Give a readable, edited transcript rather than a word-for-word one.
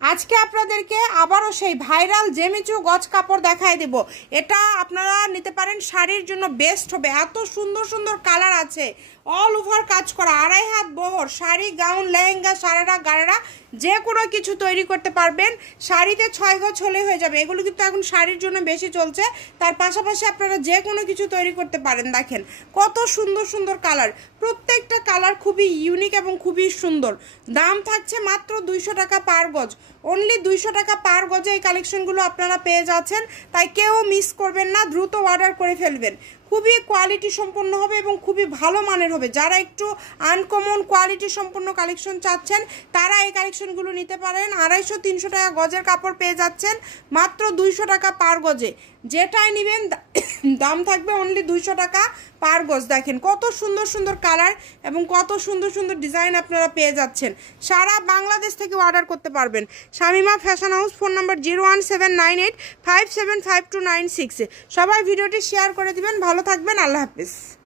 আজকে আপনাদেরকে আবারও সেই ভাইরাল জেমিচু গজ কাপড় দেখায় দেব। এটা আপনারা নিতে পারেন, শাড়ির জন্য বেস্ট হবে। এত সুন্দর সুন্দর কালার আছে, অল ওভার কাজ করা, 2.5 হাত বহর, শাড়ি, গাউন, লেহেঙ্গা, সারারা, গারারা যে কোনো কিছু তৈরি করতে পারবেন। শাড়িতে 6 গজ হলে হয়ে যাবে। এগুলো কিন্তু এখন শাড়ির জন্য বেশি চলছে, তার পাশাপাশি আপনারা যে কোনো কিছু তৈরি করতে পারেন। দেখেন কত সুন্দর সুন্দর কালার, প্রত্যেকটা কালার খুবই ইউনিক এবং খুবই সুন্দর। দাম থাকছে মাত্র 200 টাকা পার গজ, অনলি 200 টাকা পার গজে এই কালেকশনগুলো আপনারা পেয়ে যাচ্ছেন। তাই কেউ মিস করবেন না, দ্রুত অর্ডার করে ফেলবেন। খুবই কোয়ালিটি সম্পন্ন হবে এবং খুবই ভালো মানের হবে। যারা একটু আনকমন কোয়ালিটি সম্পন্ন কালেকশন চাচ্ছেন তারা এই কালেকশনগুলো নিতে পারেন। 250-300 টাকা গজের কাপড় পেয়ে যাচ্ছেন মাত্র 200 টাকা পার গজে। যেটাই নেবেন দাম থাকবে অনলি 200 টাকা পার গজ। দেখেন কত সুন্দর সুন্দর কালার এবং কত সুন্দর সুন্দর ডিজাইন আপনারা পেয়ে যাচ্ছেন। সারা বাংলাদেশ থেকে অর্ডার করতে পারবেন। Shamima fashion house, phone number 01798575296। সবাই ভিডিওটি শেয়ার করে দিবেন। ভালো থাকবেন, আল্লাহ হাফেজ।